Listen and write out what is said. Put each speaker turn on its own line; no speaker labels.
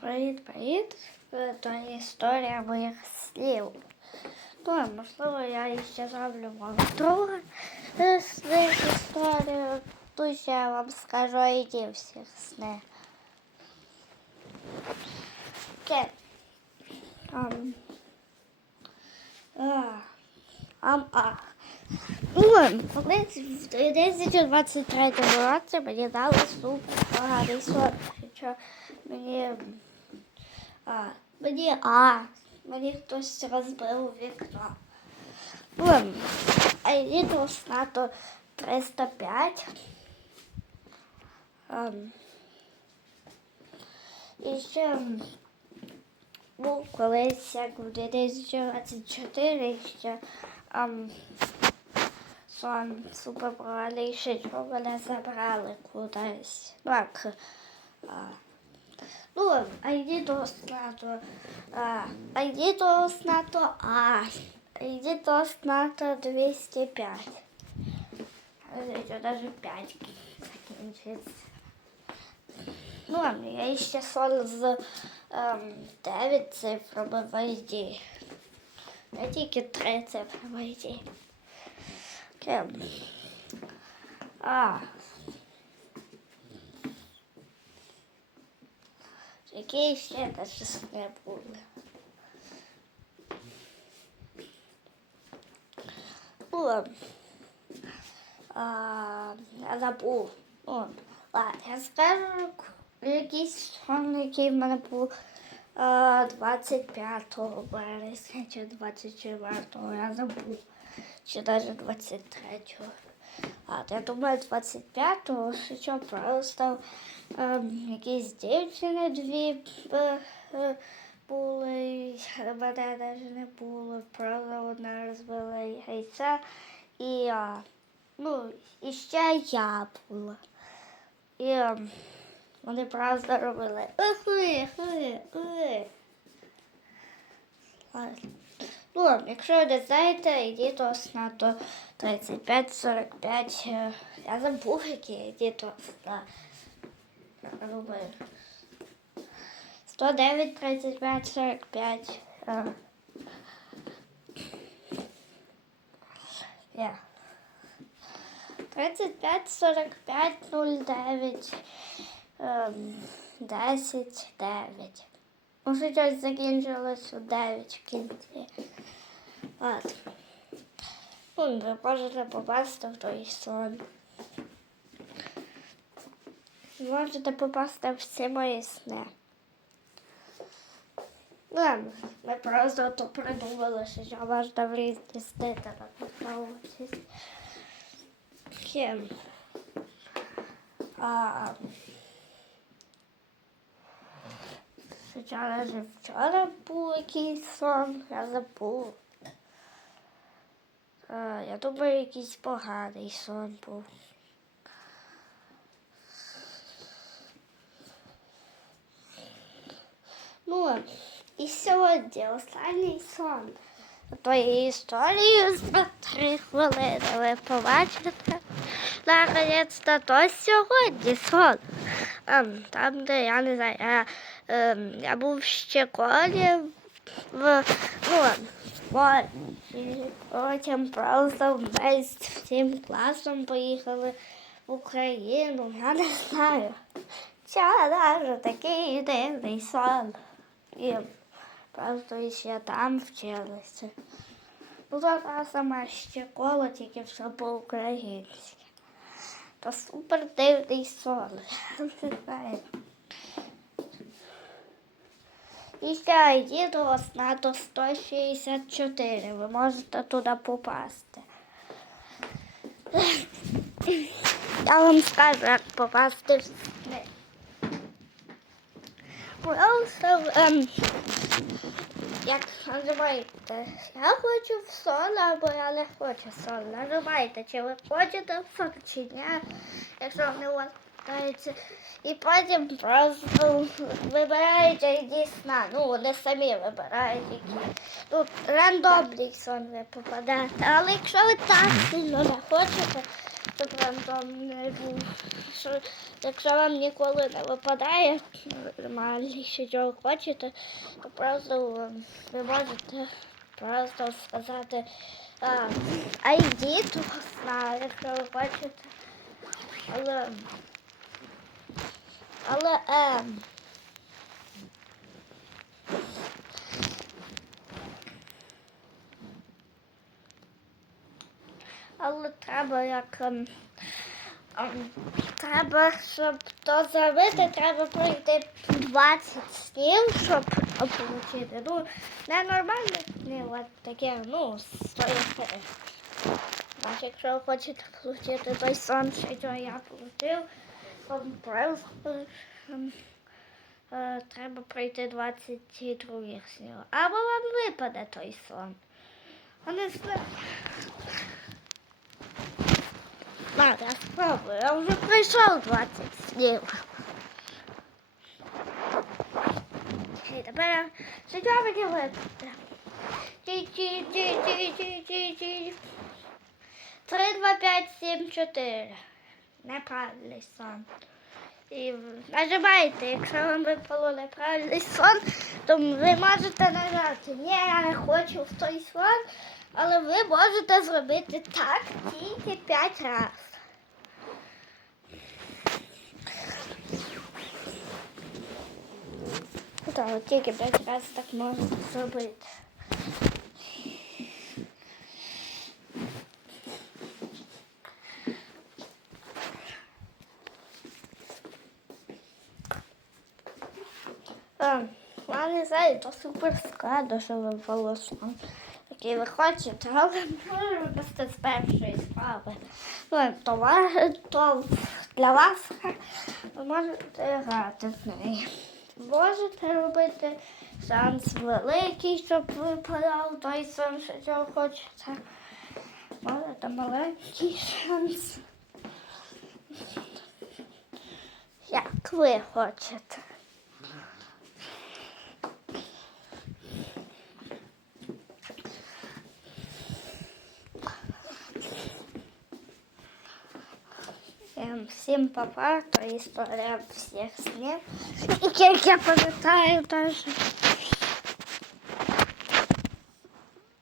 Привіт, привіт. Е, То історія моїх слів. Ну, можливо, я ще зроблю вам друге е, з цих історій. Тут я вам скажу які всіх сни. Окей. Ам. А. Ам, а. Ну, колись в 2023 році мені дали супер поганий сон. Що мені, а, мені, а, мені хтось розбив вікно. Ну, а її сна то 305. Ем, і ще був колись, як в 2024 ще ем, сон супер поганий, що мене забрали кудись. Ну, як, а, ну, а йди до сна, то, а, а йди до сна, то А, а йди до сна, то 205. Це навіть 5 закінчиться. Ну, а я ще сон з ем, 9 цифрами в ID. Не тільки 3 цифри в Окей. А. Які ще наші сни були? Було. А, я забув. О, ладно, я скажу якийсь сон, в мене був а, 25 березня чи 24-го, я забув. Чи навіть 23-го. А, я думаю, 25-го, що просто ем, якісь дівчини дві е, е, були, мене навіть не було, просто одна розбила яйця. І, а, ну, і ще я була. І ем, вони просто робили. Ладно. Ну, якщо ви не знаєте, йдіть до сна, то 35-45. е, Я забув, які йдіть до сна. Думаю. 109, 35, 45. е. Я. 35, 45, 09, ем, 10, 9. Може, щось закінчилось у 9 в кінці. Ладно. Ну, ви можете попасти в той сон. Можете попасти в всі мої сни. Ладно, ми просто то придумали, що можна в різні сни поправитись. Ким? А, Хоча вже вчора був якийсь сон, я забув. А, я думаю, якийсь поганий сон був. Ну, і сьогодні останній сон. Твої історії за три хвилини ви побачите. Наконець-то то сьогодні сон. Ем, там, де я не знаю, я, ем, я був в школі в ну, в- і потім просто весь всім класом поїхали в Україну. Я не знаю. Чого навіть такий дивний сон. І просто ще там вчилися. Ну, така сама школа, тільки все по-українськи. То супер дивний сон. Не знаю. І ще їду на до 164. Ви можете туди попасти. Я вам скажу, як попасти в сни. Просто ем, як нажимаєте, я хочу в сон, або я не хочу в сон. Нажимаєте, чи ви хочете в сон, чи ні, якщо не вважається. І потім просто вибираєте йди сна. Ну, вони самі вибирають які. Тут рандомний сон ви попадаєте. Але якщо ви так сильно не хочете, там не був. Якщо вам ніколи не випадає, нормально, що чого хочете, то просто ви можете просто сказати а, сна, якщо ви хочете. Але, але ем, але треба як. ем, Треба, щоб то зробити, треба пройти 20 снів, щоб отримати. Ну, не нормально, не от таке, ну, стоїти. Значить, якщо ви хочете отримати той сон, що я отримав, ем, е, треба пройти 22 снів. Або вам випаде той сон. А не знаю. Я спробую. Я вже пройшов 20 снів. І тепер життя мені. Ті-ті-ті-ті-ті-ті-ті. 3, 2, 5, 7, 4. Неправильний сон. І нажимайте, якщо вам випало неправильний сон, то ви можете нажати. Ні, я не хочу в той сон, але ви можете зробити так тільки 5 разів. Так, тільки 5 разів так можна зробити. А, я не знаю, то супер складно, що ви волосно. Який ви хочете, але можу випустити з першої справи. Ну, то, то для вас ви можете грати в неї. Можете робити шанс великий, щоб випадав той сон, що хочете. Можете маленький шанс. Як ви хочете. Ем, Всім папа, то історія всіх снів. Яких я пам'ятаю теж.